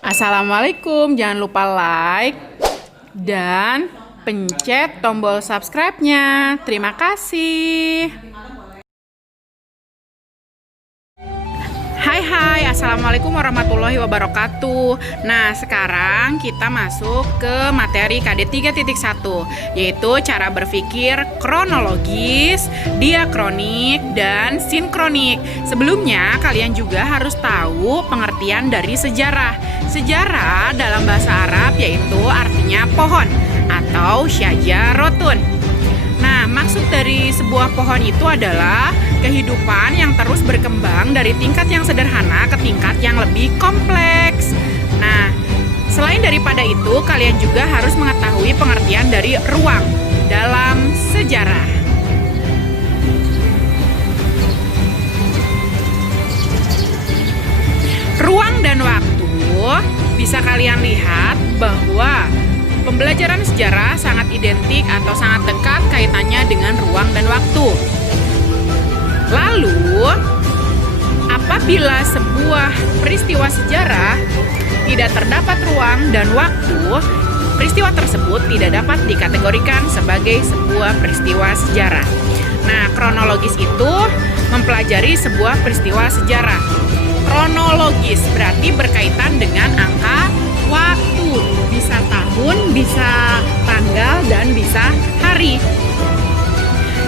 Assalamualaikum, jangan lupa like dan pencet tombol subscribe-nya. Terima kasih. Hai, Assalamualaikum warahmatullahi wabarakatuh. Nah, sekarang kita masuk ke materi KD 3.1, yaitu cara berpikir kronologis, diakronik, dan sinkronik. Sebelumnya, kalian juga harus tahu pengertian dari sejarah. Sejarah dalam bahasa Arab yaitu artinya pohon atau syajarotun. Nah, maksud dari sebuah pohon itu adalah kehidupan yang terus berkembang dari tingkat yang sederhana ke tingkat yang lebih kompleks. Nah, selain daripada itu, kalian juga harus mengetahui pengertian dari ruang dalam sejarah. Ruang dan waktu bisa kalian lihat bahwa pembelajaran sejarah sangat identik atau sangat dekat kaitannya dengan ruang dan waktu. Lalu, apabila sebuah peristiwa sejarah tidak terdapat ruang dan waktu, peristiwa tersebut tidak dapat dikategorikan sebagai sebuah peristiwa sejarah. Nah, kronologis itu mempelajari sebuah peristiwa sejarah. Kronologis berarti berkaitan dengan angka waktu, bisa tahun, bisa tanggal, dan bisa hari.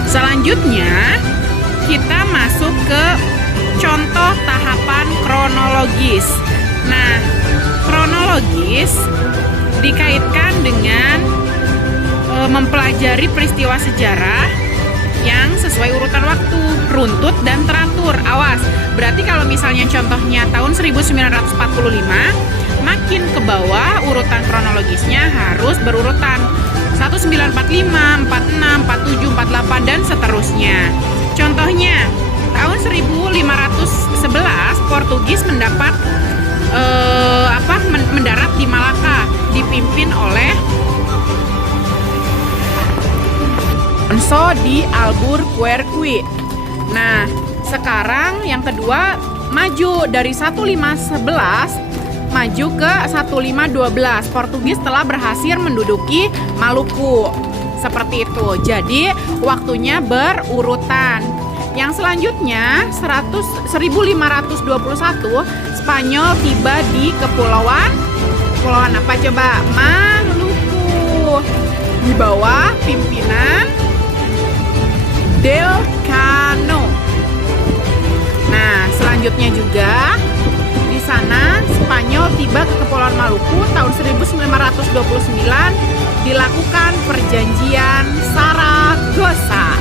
Selanjutnya, kita masuk ke contoh tahapan kronologis. Nah, kronologis dikaitkan dengan mempelajari peristiwa sejarah yang sesuai urutan waktu, runtut dan teratur. Awas, berarti kalau misalnya contohnya tahun 1945, makin ke bawah urutan kronologisnya harus berurutan 1945, 46, 47, 48 dan seterusnya. Contohnya, tahun 1511 Portugis mendarat di Malaka, dipimpin oleh Alonso di Albuquerque. Nah, sekarang yang kedua maju dari 1511 maju ke 1512. Portugis telah berhasil menduduki Maluku. Seperti itu. Jadi, waktunya berurutan. Yang selanjutnya, 1521 Spanyol tiba di kepulauan apa coba? Maluku. Di bawah pimpinan Del Cano. Nah, selanjutnya juga di sana Spanyol tiba ke Kepulauan Maluku tahun 1529, dilakukan perjanjian Saragossa.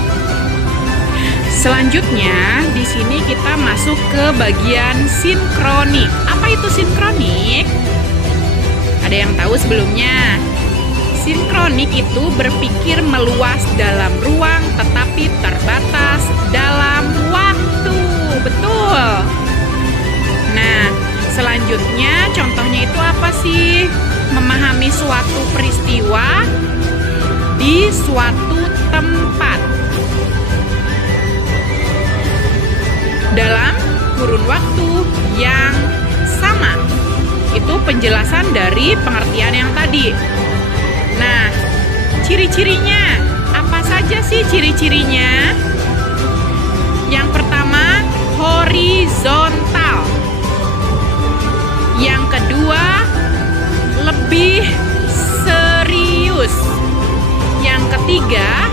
Selanjutnya di sini kita masuk ke bagian sinkronik. Apa itu sinkronik? Ada yang tahu sebelumnya? Sinkronik itu berpikir meluas dalam ruang tetapi terbatas dalam waktu. Betul. Nah, selanjutnya contohnya itu apa sih? Memahami suatu peristiwa di suatu tempat dalam kurun waktu yang sama. Itu penjelasan dari pengertian yang tadi. Nah, ciri-cirinya apa saja sih ciri-cirinya? Yang pertama, horizontal. Yang kedua, lebih serius. Yang ketiga,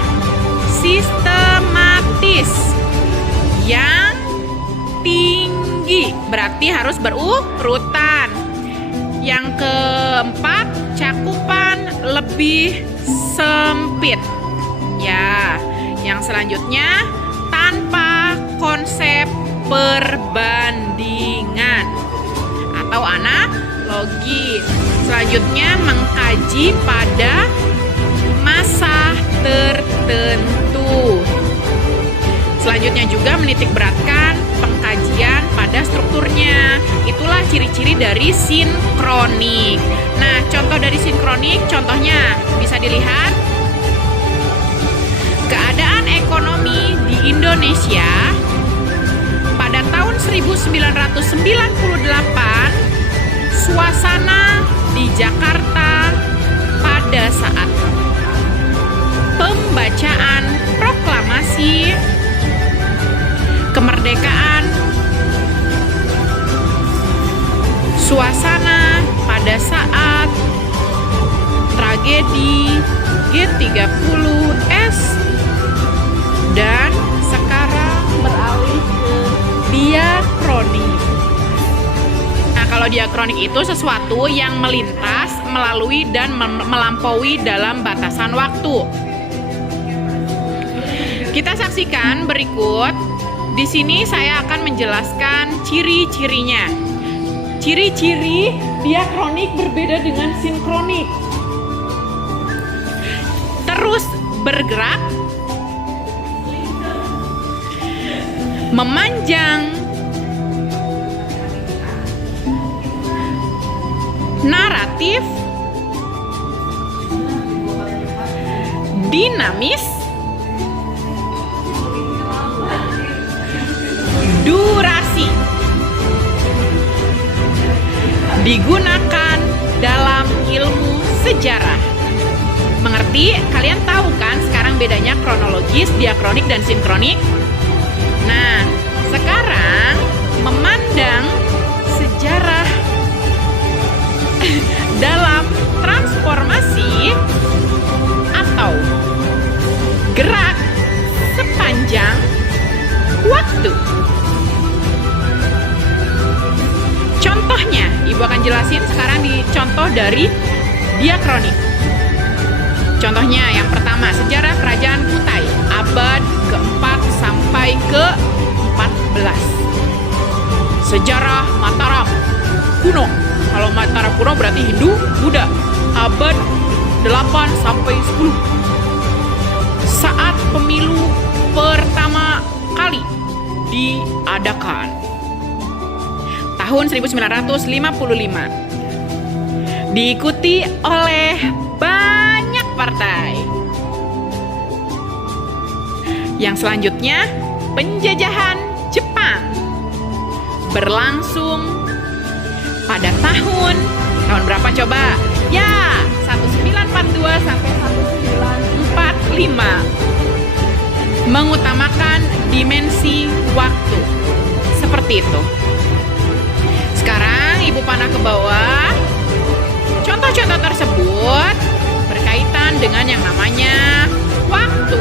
sistematis. Yang tinggi, berarti harus berurutan. Yang keempat, cakupan lebih sempit. Ya, yang selanjutnya tanpa konsep perbandingan atau analogi. Selanjutnya mengkaji pada masa tertentu. Selanjutnya juga menitik beratkan pengkajian pada strukturnya. Itulah ciri-ciri dari sinkronik. Nah, contoh dari sinkronik, contohnya bisa dilihat Indonesia pada tahun 1998, suasana di Jakarta pada saat pembacaan proklamasi kemerdekaan, suasana pada saat tragedi G30S, dan sekarang beralih ke diakronik. Nah, kalau diakronik itu sesuatu yang melintas, melalui, dan melampaui dalam batasan waktu. Kita saksikan berikut. Di sini saya akan menjelaskan ciri-cirinya. Ciri-ciri diakronik berbeda dengan sinkronik. Terus bergerak, memanjang, naratif, dinamis, durasi. Digunakan dalam ilmu sejarah. Mengerti? Kalian tahu kan sekarang bedanya kronologis, diakronik, dan sinkronik? Nah, sekarang memandang sejarah dalam transformasi atau gerak sepanjang waktu. Contohnya, Ibu akan jelasin sekarang di contoh dari diakronik. Contohnya yang pertama, sejarah Kerajaan Kutai abad ke-4 sampai ke-14. Sejarah Mataram kuno. Kalau Mataram kuno berarti Hindu, Buddha. Abad 8 sampai 10. Saat pemilu pertama kali diadakan. Tahun 1955. Diikuti oleh banyak partai. Yang selanjutnya, penjajahan Jepang berlangsung pada tahun berapa coba? Ya, 1942 sampai 1945. Mengutamakan dimensi waktu. Seperti itu. Sekarang Ibu panah ke bawah. Contoh-contoh tersebut berkaitan dengan yang namanya waktu.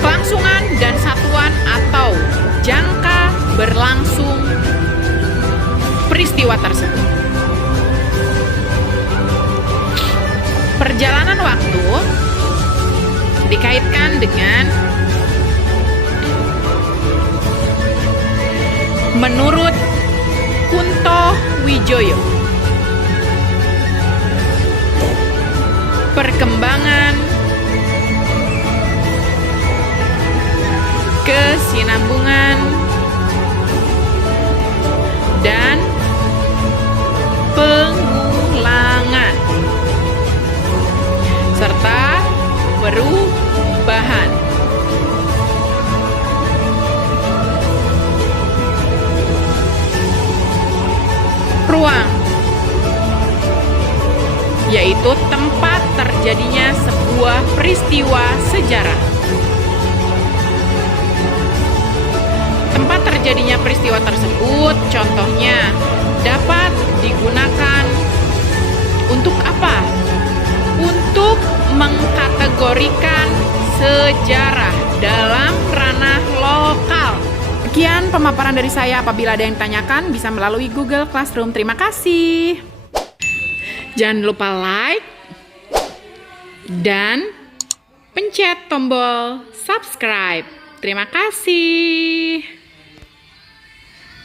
Kelangsungan dan satuan atau jangka berlangsung peristiwa tersebut. Perjalanan waktu dikaitkan dengan menurut Kunto Wijoyo, perkembangan kesinambungan dan pengulangan serta perubahan. Ruang, yaitu tempat terjadinya sebuah peristiwa sejarah. Tempat terjadinya peristiwa tersebut, contohnya, dapat digunakan untuk apa? Untuk mengkategorikan sejarah dalam ranah lokal. Sekian pemaparan dari saya. Apabila ada yang ditanyakan, bisa melalui Google Classroom. Terima kasih. Jangan lupa like dan pencet tombol subscribe. Terima kasih.